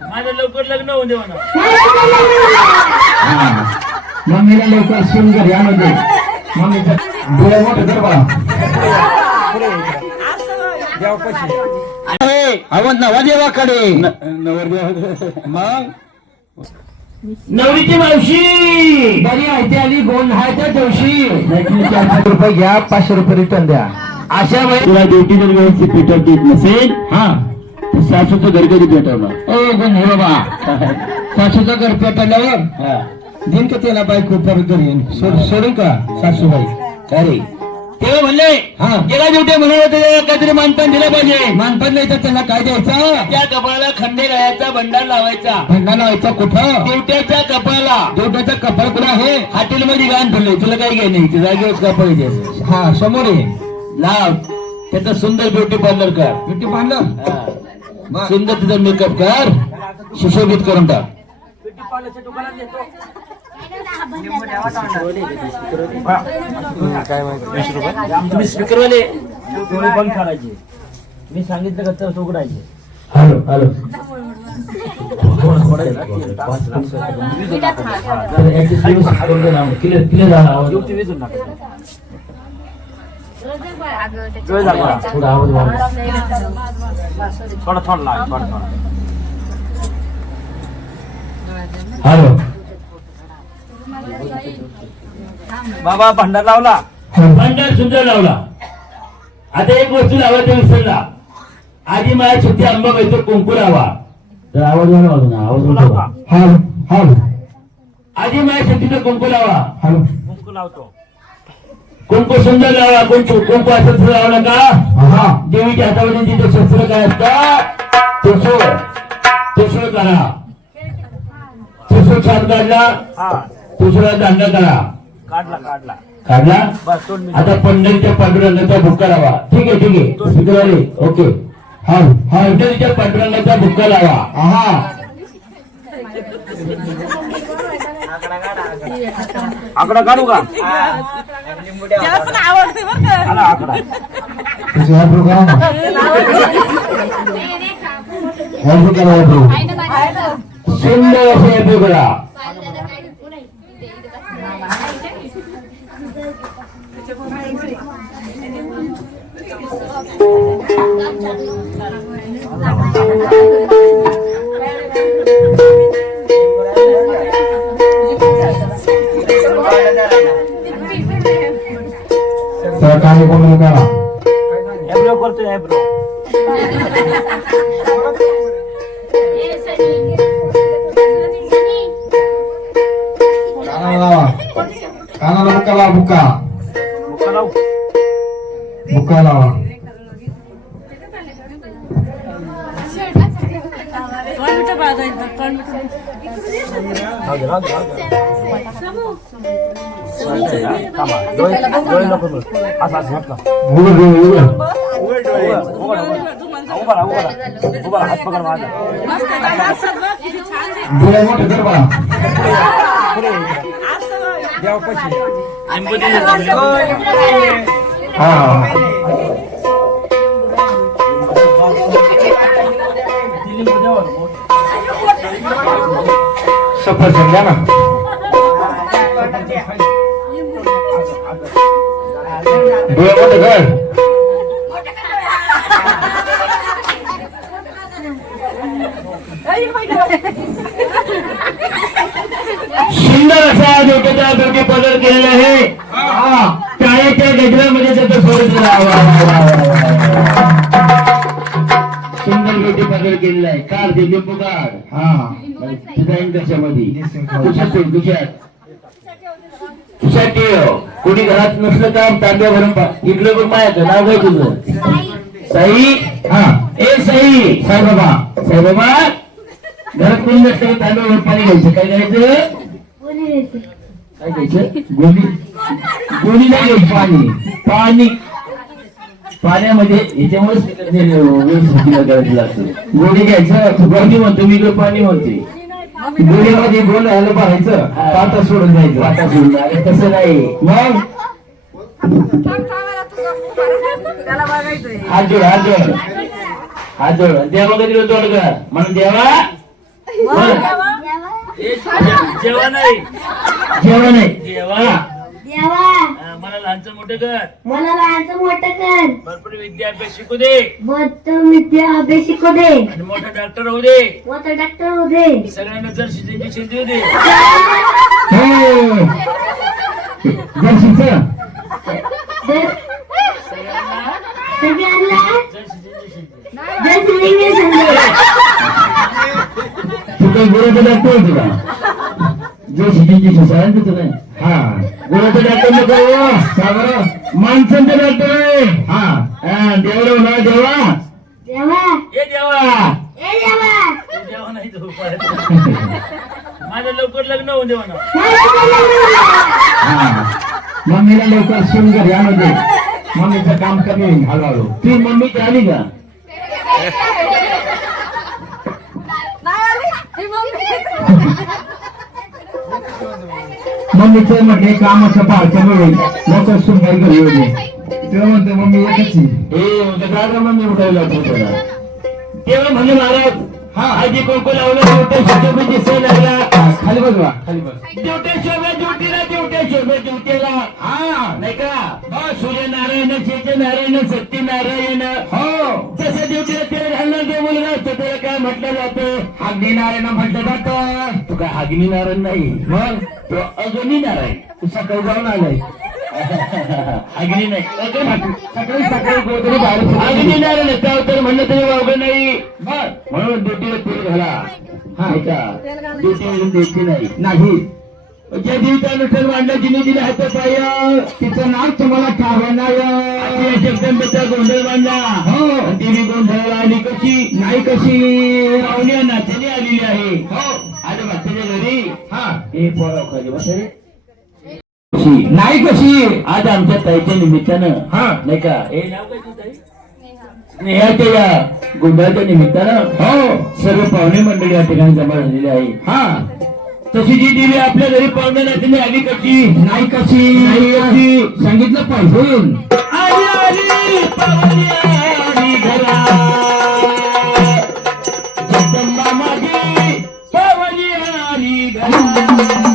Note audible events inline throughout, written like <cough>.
माझं लवकर लग्न होऊ दे म्हणा. हा. मम्मीला लवकर शिवून घरी आणू दे मम्मीचं डोळे मोठे कर मग? नवरीची मावशी. बरी माहिती आली गोल आहे त्या दिवशी. चारशे रुपये घ्या पाचशे रुपये रिटर्न द्या. अशा वेळी तुला ड्युटी जर व्यवस्थित पेटवत देत नसेल हा. सासूचं घरी कधी पेटवणार ओ गुण हे बाबा. <laughs> सासूचा घर पेटवल्यावर दिन का त्याला बायको परत घरी येईन. सोड सोडून का सासूबाई? अरे. तेव्हा म्हणले हा. गेला ड्युटी म्हणून होते काहीतरी मानपान दिलं पाहिजे. मानपण नाही तर त्याला काय द्यायचं? त्या कपाळाला खंडे राहायचा भंडार लावायचा. भंडा लावायचा कुठं? देवट्याच्या कपाळाला. देवट्याचा कपाळ कुठं आहे? हॉटेलमध्ये गाण ठेवलंय. तुला काही घे नाही. तुझ्या जागेवर कपाळ घे. हा समोर आहे लाव. त्याचा सुंदर ब्युटी पार्लर कर. हा. बरं. सुंदर तुझा मेकअप कर. सुशोभित करून टाक. तुम्ही स्पीकर वाले डोळे बंद करायचे. मी सांगितलं का तर उघडायचे. Hello hello. क्लिअर क्लिअर थोडा आवाज. थोडा थोडा लाग थोडा थोडा हॅलो बाबा भंडार लावला. भंडार सुंदर लावला आता एक वस्तू लावायचा विसरला आधी माझ्या छोटी आंबा पाहिजे कुंकू लावा तर आवाज वाढवा ना आवाज हॅलो हॅलो आधी माझ्या छोटीचं कुंकू लावा. हॅलो कुंकू लावतो. कुंकू सुंदर लावा कुंकू. कुंकू असं लावलं का हा देवीच्या हातामध्ये जिथे शस्त्र काय असतात? त्रिशूळ. करा. त्रिशूळ छान काढला. त्रिशूळा दांडा करा. काढला काढला. काढला? आता पंढरीच्या पांडुरंगाचा भुक्का लावा. ठीक आहे ठीक आहे. आले ओके. हा हा पंढरीच्या पांडुरंगाचा भुक्का लावा. हा <laughs> आकडा काढू का? त्याला पण आवडते बरं का आला आकडा. तुझे करा ना करा सुंदर असे येतो करा सहकार्य कोणाला करा एब्रो करतोय एब्रो कानाला लावा कानाला बुका लावा बुका असं असं झटका. उघड उघड उघड. उघड डोळे. उघड, उघड. हा, उभा राहा, उभा राहा. उभा राहा, हात पकड माझा. बघ. देव हा. सफरचंद द्या ना. डोळे मोठे कर सुंदर असा डोक्याच्या डोके पदर केलेला आहे. हा, टाळ्याच्या गजरामध्ये त्याचं स्वरूप. सुंदर डोके पदर केलेला आहे. कार ते लिंबू कार हा. डिझाईन कशामध्ये? कुशात कुशात कुशात ठेव कोणी घरात नसलं तर तांब्या भरून इकडे पण पाहायचं नाव काय तुझं? साई? हा. ए साई. साईबाबा. साईबाबा घरात कोणी नसलं तांब्या भरून पाणी घ्यायचं. काय घ्यायचं काय घ्यायचं? गोणी गोणी नाही घ्यायचं पाणी. पाणी. पाण्यामध्ये याच्यामुळेच लागतं. गोणी घ्यायचं. गोणी म्हणतो मी इकडे पाणी म्हणते. डोळ्यामध्ये गोल राहायला पाहायचं पाता सोडून जायचं. आता सोडून अरे तसं नाही. मग? हात जोड हात जोड. हात जोड. देवा कधी तोड कर. म्हणून देवा. हे जे- जेवण आहे जेवा देवा. मला लहानचं मोठं कर. मला लहानचं मोठं कर. भरपूर विद्याभ्यास शिकू दे. बत्त विद्या अभ्यास शिकू दे. आणि मोठा डॉक्टर होऊ दे. मोठा डॉक्टर होऊ दे. सगळ्यांना जर इंजेक्शन देऊ दे. हो जर सगळ्यांना जर दे. तू काही गुरुचं डॉक्टर होते. का जो शिटीची सुसायन तिथं नाही गुरुचं डॉक्टर नको बरं माणसांचं डॉक्टर आहे हा देवराव ना देवा. देवा. ये देवा. ए देवा. देवा नाही <laughs> तू माझं लवकर लग्न होऊ देवा ना हा. मम्मीला लवकर घरी आणू दे मम्मीचं काम कमी हळूहळू. ती मम्मी आली का? <laughs> मम्मीचं म्हटले कामाचं फार कमी होईल लवकर शिवून घरी घरी तेव्हा म्हणतो मम्मी एकच आहे. ए म्हणजे काय मम्मी उठायला तेव्हा म्हणजे महाराज हा. आजी कोणको लावलं? ड्युट्या शोभे लागला खाली बघवा खाली ड्युट्या शोभे ड्युटीला ड्युट्या शोभे ड्युटीला हा. नाही का? हो सूर्यनारायण नारायण सत्यनारायण. हो. तसं ड्युटीला तेल घालणार जो मुलगा असतो त्याला काय म्हटलं जातं? अग्नी नारायण म्हटलं जातं. तू काय अग्नी नारायण नाही. मग? तो नारायण तू सकाळी जाऊन आलाय. अग्नी नाही. सकाळी सकाळी कोणतरी बाहेर अग्नी नारायण त्यावर तर म्हणलं तरी वावगं नाही. बर. म्हणून ड्युटीला तेल घाला. हा. का? ड्युटी द्यायची नाही. नाही. ज्या देवीचा अनुष्ठान मांडला जिने दिला हात पाय तिचं नाव तुम्हाला ठावा नाही जगदंबेचा गोंधळ बांधला. हो. देवी गोंधळाला आली कशी? नाही कशी? रावण्या नात्याने आलेली आहे. हो. आले मातेच्या घरी? हा. हे पोराव खाली बसा रे. कशी? नाही कशी. आज आमच्या ताईच्या निमित्तानं हा. नाही का? हे नाव काय तुझं ताई? स्नेहाच्या या गोंधळाच्या निमित्तानं हो. सर्व पाहुणे मंडळी या ठिकाणी जमा झालेली आहे. हा. तशी जी देवी आपल्या घरी पाहुणे नात्याने आली कशी? नाही कशी. नाही कशी. सांगितलं पाहिजे. आली आली पाहुणी आली घरा. जगदंबा माझी पाहुणी आली घरा.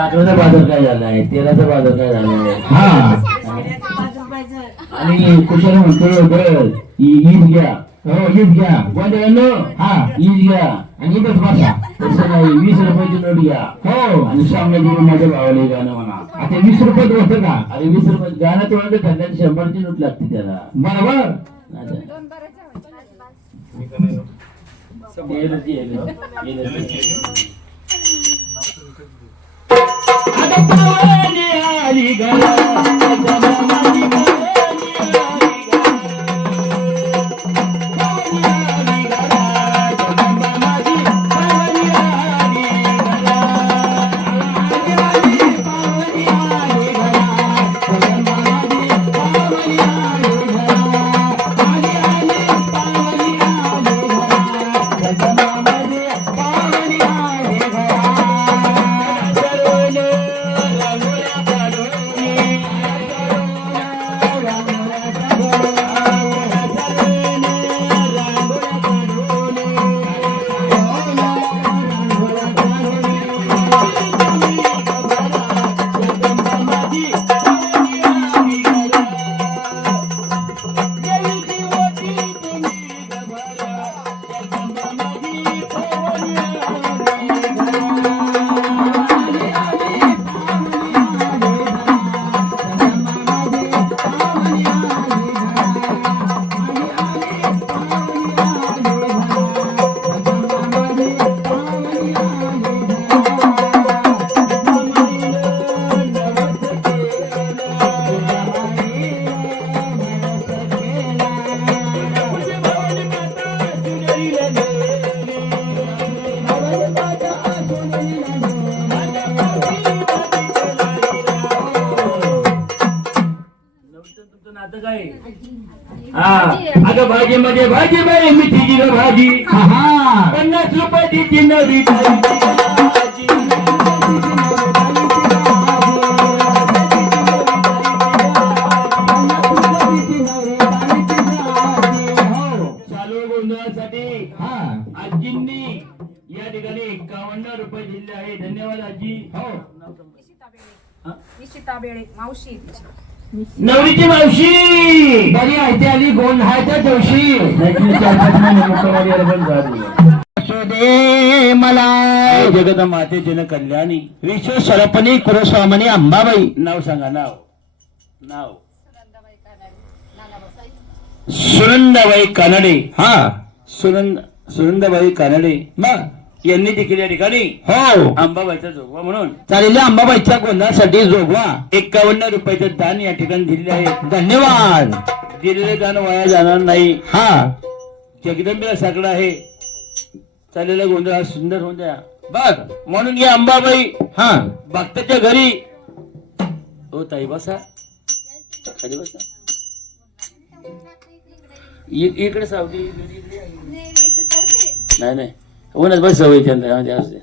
साखरेचा बाजार काय झालाय? तेलाचा बाजार काय झालाय? हा. आणि कुशाला म्हणतो बर ईद घ्या. हो हीच घ्या. गोंधळांनो? हा ईद घ्या. आणि इथंच बसा. तसं नाही वीस रुपयाची नोट घ्या. हो. आणि सामने दिवस माझ्या भावाला हे गाणं म्हणा. आता वीस रुपयात होतं का? अरे वीस रुपये गाणं तर धंद्यात शंभरची नोट लागते त्याला. बरोबर. नाही ಅದಕ್ಕೆ निशिता बेळे मावशी. नवरीची मावशी! बरी आहे ती आली गोंधळाच्या दिवशी. नाही, चार पाच महिने मुक्कामारीला पण झाली. असू दे मला. जगत मातेचे न कल्याणी. विश्व सरपणी कुरुस्वामिनी अंबाबाई. नाव सांगा नाव. नाव. सुनंदाबाई कानडे. हा. सुनंद सुनंदाबाई कानडे. मग? यांनी देखील या ठिकाणी हो. अंबाबाईचा जोगवा म्हणून चालेल्या अंबाबाईच्या गोंधळासाठी जोगवा. एकावन्न रुपयाचं दान या ठिकाणी दिले आहे. धन्यवाद. दिलेले दान वाया जाणार नाही. हा. जगदंबेला साकडा आहे. चाललेला गोंधळ हा सुंदर होऊन द्या. बघ म्हणून या अंबाबाई हा. भक्ताच्या घरी. हो ताई बसा. खाली बसा. इकडे सावली. नाही नाही. उन्हात बस सवय त्यांना म्हणजे असते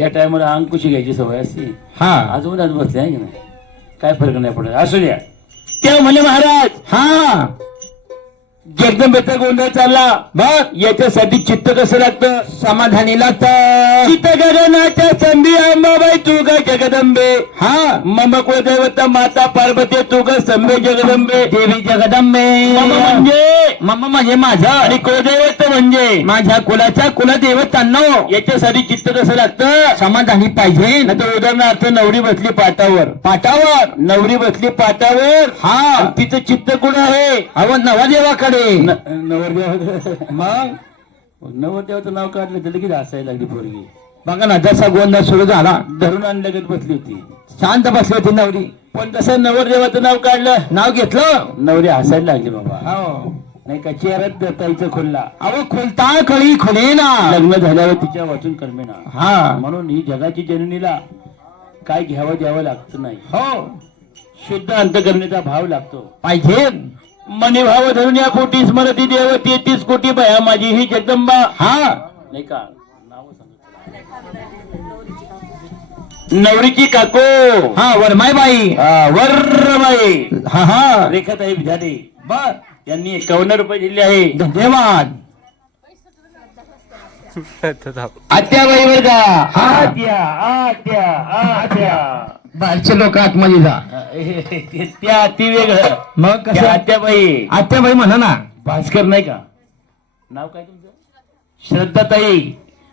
या टायमाला अंकुशी घ्यायची सवय असते. हा. आज उन्हात बसले आहे की नाही? काय फरक नाही पडत. असू द्या. तेव्हा म्हणे महाराज. हा. जगदंबेचा गोंधळ चालला. बघ याच्यासाठी चित्त कसं लागतं? समाधानी लागत. चित्त गगनाच्या संधी अंबाबाई तू ग जगदंबे. हा. मम कुलदैवता माता पार्वती तू ग संभे जगदंबे. देवी जगदंबे. मम म्हणजे? मम म्हणजे माझं. आणि कुलदैवत म्हणजे? माझ्या कुलाच्या कुलदेवतांनो याच्यासाठी चित्त कसं लागतं? समाधानी पाहिजे. नाही तर उदाहरणार्थ नवरी बसली पाटावर. पाठावर नवरी बसली पाटावर. हा. तिचं चित्त कुठं आहे? अव नवदेवाकडे नवरदेव मग? नवरदेवाचं नाव काढलं तर लगेच हसायला लागली पोरगी. बघा ना जसा गोंधळ सुरू झाला धरून आणल्यागत बसली होती. शांत बसली होती नवरी. पण तसं नवरदेवाचं नाव काढलं नाव घेतलं नवरी हसायला लागली बाबा. हो. नाही का चेहऱ्यात ताईचं खुलला. अव खुलता कळी खुले ना लग्न झाल्यावर तिच्या वाचून कर्मे ना हा. म्हणून ही जगाची जननीला काय घ्यावं द्यावं लागतं नाही. हो. शुद्ध अंतकरणेचा भाव लागतो. पाहिजे. मनी भाव धरून या कोटी स्मरती देव तेहतीस कोटी बया माझी ही जगदंबा. हा. नाही का? नाव नवरीची काको. हा वरमाई बाई हा, वर्रबाई हा हा. रेखाताई झाले बर. यांनी एकावन्न रुपये दिले आहे. धन्यवाद. <laughs> आत्याबाई बर का आत्या आत्या आत्या. बाहेरचे लोक आतमध्ये जा. <laughs> त्या ती वेगळं. मग कसं? आत्याबाई. आत्याबाई म्हणा ना. भास्कर नाही का? नाव काय तुमचं? श्रद्धाताई.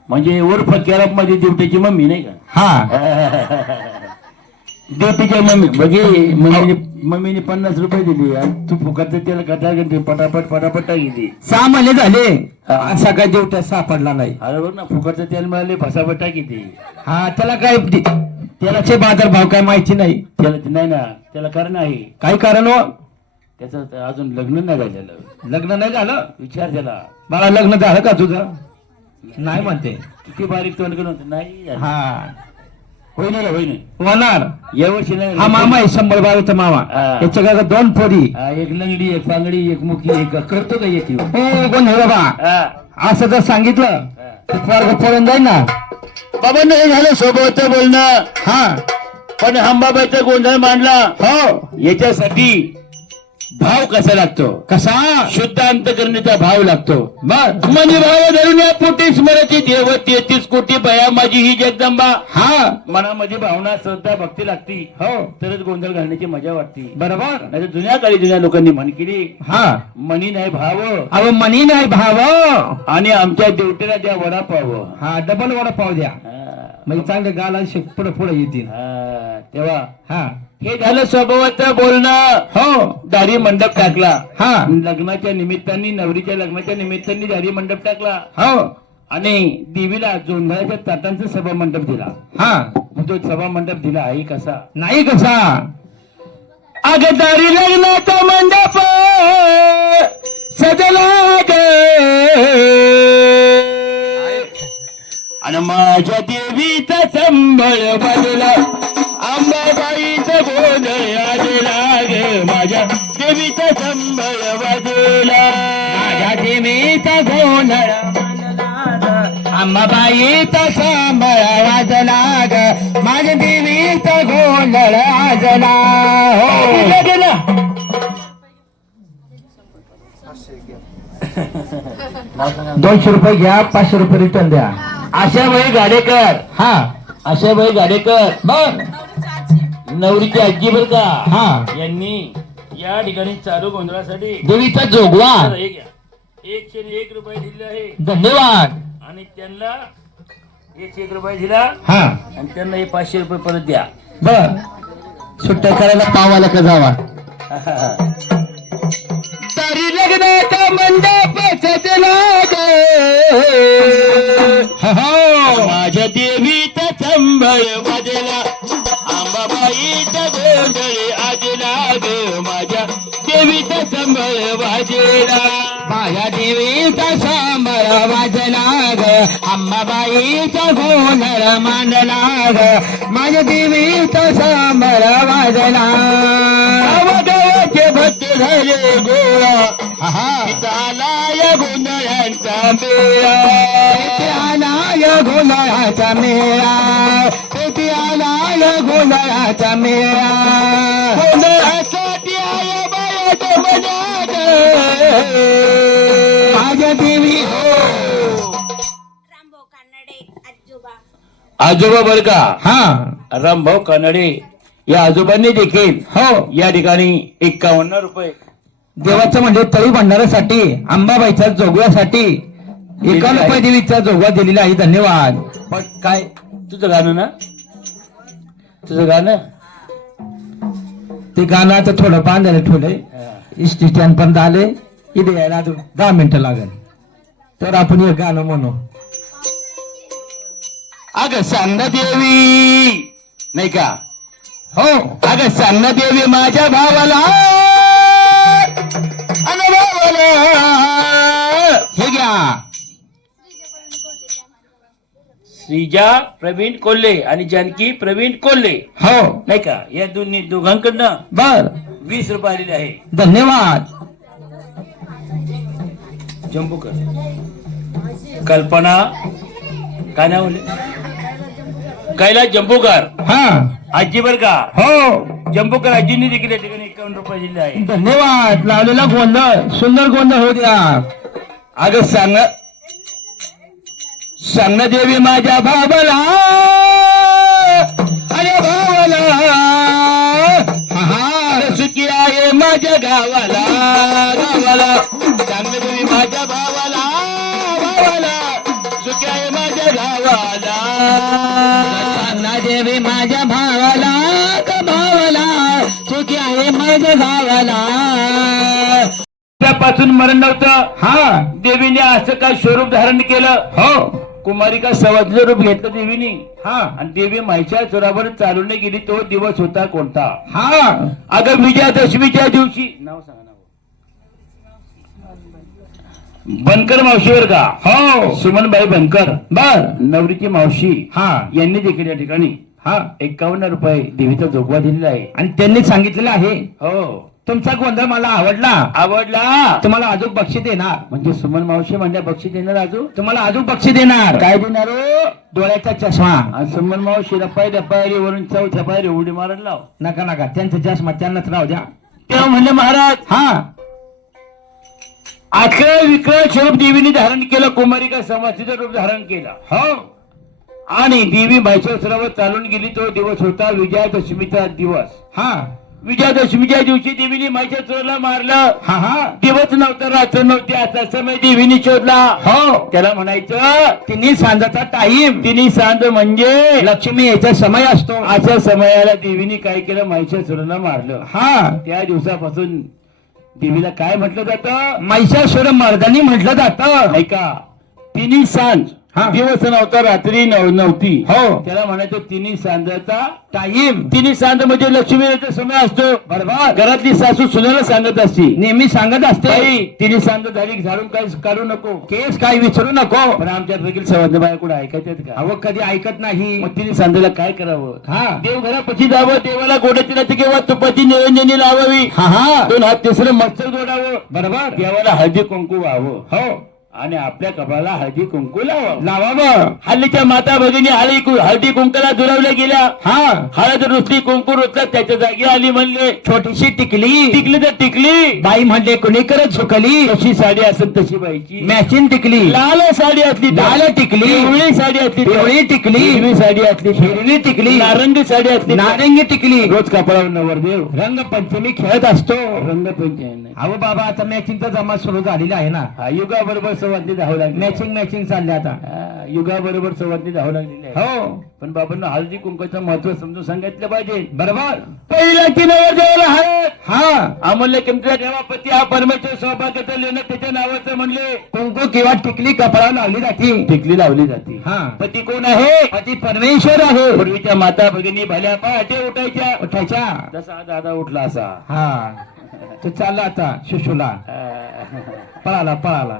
म्हणजे उर्फ कॅरपमध्ये ड्युटीची मम्मी नाही का? हा. <laughs> ड्युटीच्या मम्मी. बघे मम्मीने मम्मीने पन्नास रुपये दिली आणि तू फुकटचं तेल कथा घंटे पटापट पटापट टाकी सहा महिने झाले. हा. सकाळ जेवट्या सापडला नाही. अरे बघ ना फुकटचं तेल मिळाले फसापट टाकी ते हा त्याला काय त्यालाचे बाजार भाव काय माहिती नाही. त्याला ते नाही ना त्याला कारण आहे. काय कारण हो? त्याचं अजून लग्न नाही झालेलं. लग्न नाही झालं? विचार त्याला. मला लग्न झालं का तुझं? नाही म्हणते. किती बारीक तोंड करून होतं? नाही झालं. हा. होईन रे होईन होणार नाही हा मामा आहे शंभर बाराचा मामा. हा. याच्या का दोन पोरी. हा, एक लंगडी एक पांगडी एक मुखी एक करतो का येते हो कोण हे बाबा? हा. असं जर सांगितलं तर पोरगं पळून जाईल ना. बाबा नाही झालं सोबत बोलणं. हा. पण हंबाबाईचा गोंधळ मांडला. हो. याच्यासाठी भाव कसा लागतो? कसा? शुद्ध अंतकरणीचा भाव लागतो. म्हणजे भाव धरून या पोटी स्मरती देव तेहतीस कोटी बया माझी ही जगदंबा. हा. मनामध्ये भावना श्रद्धा भक्ती लागती. हो. तरच गोंधळ घालण्याची मजा वाटते. बरोबर. नाही जुन्या काळी जुन्या लोकांनी म्हण केली. हा. मनी नाही भाव. अव मनी नाही भाव. आणि आमच्या देवटेला द्या वडापाव. हा डबल वडा पाव द्या. हा, म्हणजे चांगले गाला पुढे पुढे येतील. हा, तेव्हा हा. हे झालं स्वभावाचं बोलणं. हो. दारी मंडप टाकला. हा. लग्नाच्या निमित्ताने नवरीच्या लग्नाच्या निमित्ताने दारी मंडप टाकला. हो. आणि देवीला जोंधळ्याच्या ताटांचा सभा मंडप दिला. हा. तो सभा मंडप दिला आहे कसा? नाही कसा? अग दारी लग्नाचा मंडप सजला आणि माझ्या देवीचा संबळ बदला अंबाबाईचा गोंधळ आजला ग माझ्या देवीचा संबळ बदला माझ्या देवीचा गोंधळ अंबाबाईचा सांभाळ वाजला ग माझ्या देवीचा गोंधळ वाजला हो दोनशे रुपये घ्या पाचशे रुपये रिटर्न द्या. आशाबाई गाडेकर. हा. आशाबाई गाडेकर. बर. नवरीची आजी बर का? हा. यांनी या ठिकाणी चालू गोंधळासाठी देवीचा जोगवा हे घ्या. एकशे एक रुपये दिले आहे. धन्यवाद. आणि त्यांना एकशे एक रुपये दिला. हा. आणि त्यांना हे पाचशे रुपये परत द्या. बर. सुट्ट्या करायला पावाला का जावा? तारी लग्नाचा मंडप सजला हो माझ्या देवीचा संबळ वाजला. आंबाबाईचा गोंधळ आजला माझ्या देवीचा संबळ वाजला माझ्या देवीचा सांभाळ वाजला ग अंबाबाईचा गोंधळ मांडला ग माझ्या देवीचा सांभाळ वाजला भक्त झाले गोळा हा झाला या गोंधळांचा मेळा. आला या गोंधळाचा मेळा. गोंधळाचा मेळा गोंधळासाठी आया बाया जमनाग. माझ्या देवी रामभाऊ कानडे आजोबा आजोबा बर का? हा. रामभाऊ कानडे या आजोबांनी देखील हो. या ठिकाणी एक्कावन्न रुपये देवाचं म्हणजे तळी भंडारासाठी अंबाबाईच्या जोगव्यासाठी एका रुपये देवीचा जोगवा दिलेला आहे धन्यवाद. पण काय? तुझं गाणं ना? तुझं गाणं? ते गाणं आता थोडं बांधायला ठेवलंय. इष्टी स्टँड पर्यंत आले इथे यायला अजून दहा मिनिटं लागेल. तर आपण हे गाणं म्हणू. अग ना देवी नाही का? हो अग ना देवी माझ्या भावाला. अन भावाला. हे घ्या. श्रीजा प्रवीण कोल्हे आणि जानकी प्रवीण कोल्हे. हो. नाही का? या दोन्ही दोघांकडनं बर. वीस रुपये आलेले आहे धन्यवाद. जंबूकर. कल्पना काय नाव कैलास जंबूकर. हा. आजी बर का? हो. जंबूकर आजींनी देखील या ठिकाणी एकावन्न रुपये दिले आहे धन्यवाद. लावलेला गोंधळ सुंदर गोंधळ होऊ द्या. अग सांग सांग ना देवी माझ्या भावाला. अरे भावाला हा हा सुखी आहे माझ्या गावाला गावाला. सांग ना देवी माझ्या भावाला भावाला. सुखी आहे माझ्या गावाला. देवी माझ्या भावाला भावाला. सुखी आहे माझ्या गावाला. त्यापासून मरण नव्हतं. हा. देवीने असं काय स्वरूप धारण केलं? हो. कुमारिका सवाजलं रूप घेतलं देवीने. हा. आणि देवी माईच्या चोरावर चालून गेली तो दिवस होता कोणता? हा. अगं विजयादशमीच्या दिवशी. नाव सांगा नाव बनकर मावशीवर का? हो. सुमनबाई बनकर. बर. नवरीची मावशी. हा. यांनी देखील या ठिकाणी हा. एकावन्न रुपये देवीचा जोगवा दिलेला आहे. आणि त्यांनी सांगितलेलं आहे. हो. तुमचा गोंधळ मला आवडला. आवडला? तुम्हाला अजून बक्षीस देणार. म्हणजे सुमन मावशी म्हणजे बक्षीस देणार अजून तुम्हाला अजून बक्षीस देणार. काय देणार हो? डोळ्याचा चष्मा. सुमन मावशीला पहिल्या पायरी वरून चौथ्या पायरी उडी मारायला लाव. नका नका. त्यांचा चष्मा त्यांनाच राहू द्या. तेव्हा म्हणले महाराज हा. अकरा विक्रय स्वरूप देवीने धारण केलं कुमारिका समाधीचं रूप धारण केलं. हो. आणि देवी मैसरावर चालून गेली तो दिवस होता विजयादशमीचा दिवस. हा. विजयादशमीच्या दिवशी देवीने मैसराला मारलं हा हा. दिवस नव्हता रात्र नव्हती असा समय देवीने शोधला. हो. त्याला म्हणायचं तिन्ही सांजाचा टाईम. तिन्ही सांद म्हणजे लक्ष्मी यायचा समय असतो. अशा समयाला देवीने काय केलं? महिषासुराला मारलं. हा. त्या दिवसापासून देवीला काय म्हटलं जातं? महिषासुर मर्दानी म्हटलं जातं. ऐका तिन्ही सांज. दिवस नव्हता रात्री नव- नव्हती. हो. त्याला म्हणायचं तिन्ही सांजाचा टाईम. तिन्ही सांज म्हणजे लक्ष्मी समय असतो. बरोबर. घरातली सासू सुनेला सांगत असती. नेहमी सांगत असते. तिन्ही सांज झाली झाडून काय काढू नको. केस काय विचारू नको. पण आमच्या देखील संबंध बाया कुठे ऐकायच्यात का? अहो कधी ऐकत नाही. मग तिने सांजाला काय करावं? हा. देवघरापाशी जावं देवाला गोड्याची रात्री किंवा तुपाची निरंजनी लावावी. हा हा. दोन हात तिसरं मत्सर जोडावं. बरोबर. देवाला हळदी कुंकू व्हावं. हो. आणि आपल्या कपाळाला हळदी कुंकू लावावं लावावं हल्लीच्या माता भगिनी हळदी हळदी कुंकाला दुरावल्या गेल्या. हा. हळद रुसली कुंकू रुसला त्याच्या जागी आली म्हणले. छोटीशी टिकली. टिकली तर टिकली. बाई म्हणले कुणी करत झुकली? कशी साडी असेल तशी बाईची. मॅचिंग टिकली. लाल साडी असली. लाल टिकली. पिवळी साडी असली. पिवळी टिकली. हिरवी साडी असली. हिरवी टिकली. नारंगी साडी असली. नारंगी टिकली. रोज कपाळावर नवरदेव. रंगपंचमी खेळत असतो. रंगपंचमी अहो बाबा आता मॅचिंगचा जमा सुरू झालेला आहे ना. हा युगाबरोबर संवादनी धावू लागली. मॅचिंग मॅचिंग चालले आता. युगाबरोबर संवादनी धावू लागलेली आहे. हो. पण बाबांना हळदी कुंकाचं महत्त्व समजून सांगितलं पाहिजे. बरोबर. पहिला की नवरदेवाला हळद हा. अमूल्य किमतीचा ठेवा पती हा परमेश्वर सौभाग्याचं लेणं त्याच्या नावाचं म्हणले. कुंकू किंवा टिकली कपडा लावली जाते. टिकली लावली जाते. हा. पती कोण आहे? पती परमेश्वर आहे. पूर्वीच्या माता भगिनी भल्या पहाटे उठायच्या. उठायच्या. जसा हा दादा उठला असा. हा. तो चालला आता शिशूला. पळाला पळाला.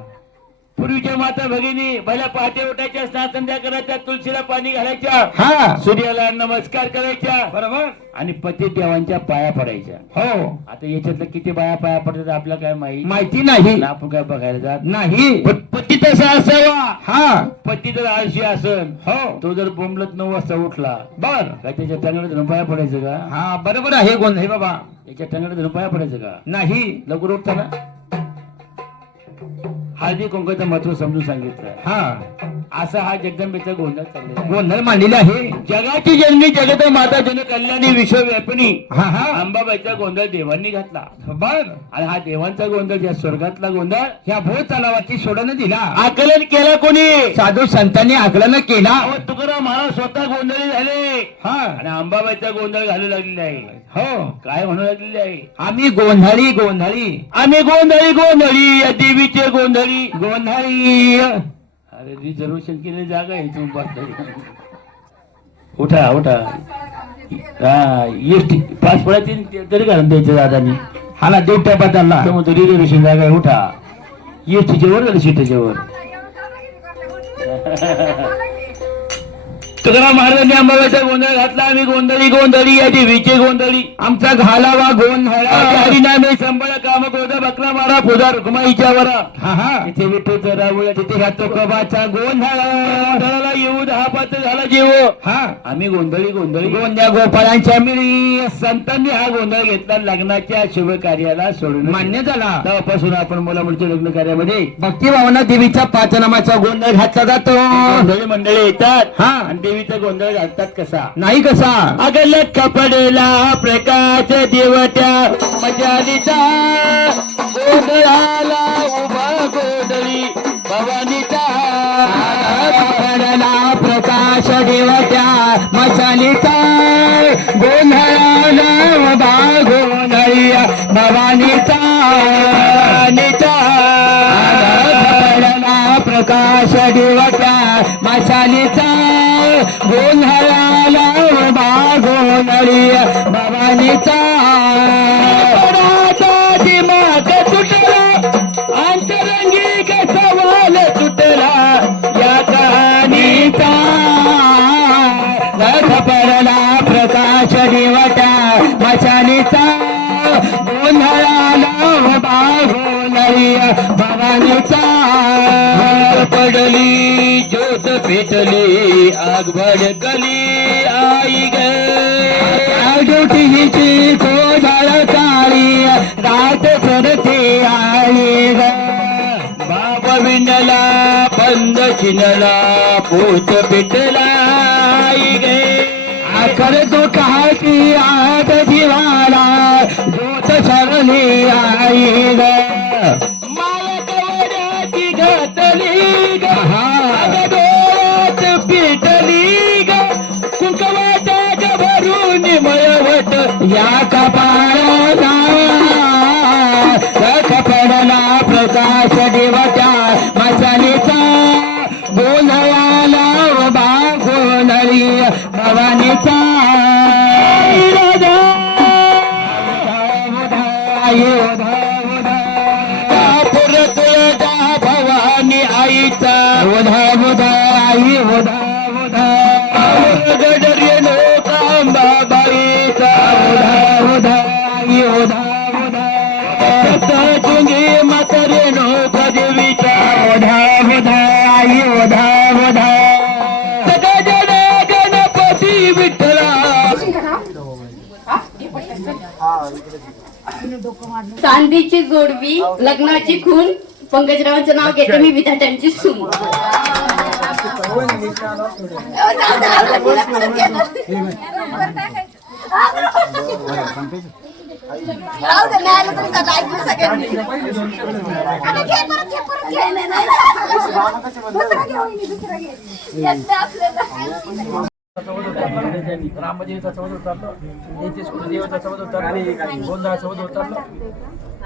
पूर्वीच्या माता भगिनी भल्या पहाटे उठायच्या स्नान संध्या करायच्या तुळशीला पाणी घालायच्या हा. सूर्याला नमस्कार करायच्या बरोबर. आणि पती देवांच्या पाया पडायच्या. हो. आता याच्यातलं किती बाया पाया पडतात आपल्याला काय माहिती? माहिती नाही. आपण काय बघायला जात? नाही. पण पती तसा असावा. हा. पती जर आळशी असन हो. तो जर बोंबलत नऊ वाजता उठला बर. काय त्याच्या टंगड्यात पाया पडायचं का? हा बरोबर आहे गोंधळ बाबा. त्याच्या टंगड्यात पाया पडायचं का? नाही. लवकर उठता ना हळदी कुंकूचं महत्त्व समजून सांगितलं हा. असा हा जगदंबेचा गोंधळ चाललेला आहे. गोंधळ मांडलेला आहे. जगाची जननी जगत माता जन कल्याणी विश्वव्यापिनी हा हा. अंबाबाईचा गोंधळ देवांनी घातला. बर. आणि हा देवांचा गोंधळ ज्या स्वर्गातला गोंधळ ह्या भूत तलावाची सोडणं दिला. आकलन केला कोणी? साधू संतांनी आकलन केला. अहो, तुकाराम महाराज स्वतः गोंधळी झाले. हा. आणि अंबाबाईचा गोंधळ घालू लागलेला आहे. हो. काय म्हणू लागलेले आहे? आम्ही गोंधळी गोंधळी. आम्ही गोंधळी गोंधळी या देवीचे गोंधळी. गोंधळी. अरे रिझर्वेशन केलेली जागा आहे तुम्ही बसता उठा उठा. हा एस टी पाच पळातील तरी घालून द्यायचं दादानी. हाला देवट्या बदलला तर म्हणतो रिझर्वेशन जागा आहे उठा. एस टीच्या वर झाली सीटाच्या वर? <laughs> तुकाराम महाराजांनी अंबाबाईचा गोंधळ घातला. आम्ही गोंधळी गोंधळी या देवीचे गोंधळी. आमचा घालावा गोंधळ. संबळ काम क्रोध बकरा मारा पुजा रुक्माईच्या वरा. हा हा. तिथे विठूचं रावळ तिथे ह्या तुकोबाचा गोंधळ. येऊ दहा पाच झाला जीव. हा. आम्ही गोंधळी गोंधळी. गोंध्या गोपाळांच्या मिळी संतांनी हा गोंधळ घेतला लग्नाच्या शुभ कार्याला सोडून. मान्य झाला. तेव्हापासून आपण मुलामुलीच्या लग्न कार्यामध्ये भक्ती भावना देवीच्या पाच नामाचा गोंधळ घातला जातो. गोंधळी मंडळी येतात. हा. आणि देवीचा गोंधळ घालतात कसा? नाही कसा? अगल कपडेला प्रकाश देवत्या मजालीचा. गोंधळाला उभा गोंधळी भवानीचा मशालीचा गोंधळाला बा गोंधळी भवानीचा भवानीचा पडला प्रकाश देवत्या मसालिता गोंधळाला बा गोंधळी भवानीचा ज्योत पेटली आग भडकली आई ग. ड्युटीची गोधळ काळी रात सरते आई ग. बाप विंडला बंद चिनला पोत पेटला आई ग. आखर तो काची आत दिवाला ज्योत सरली आई ग. चांदीची जोडवी लग्नाची खून पंकजरावांचं नाव घेते मी विद्यार्थ्यांची सून. रामदेवीचा चौद उतरलो तेहतीस कोटी देवाचा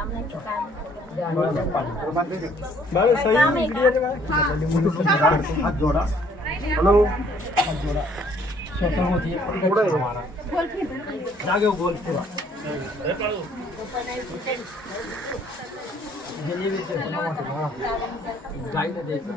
चौद उतरलो गोंधळा चौद उतरलो हात जोडा हॅलो हात जोडा स्वतः होती जागे गोल फिरा गायला द्यायचं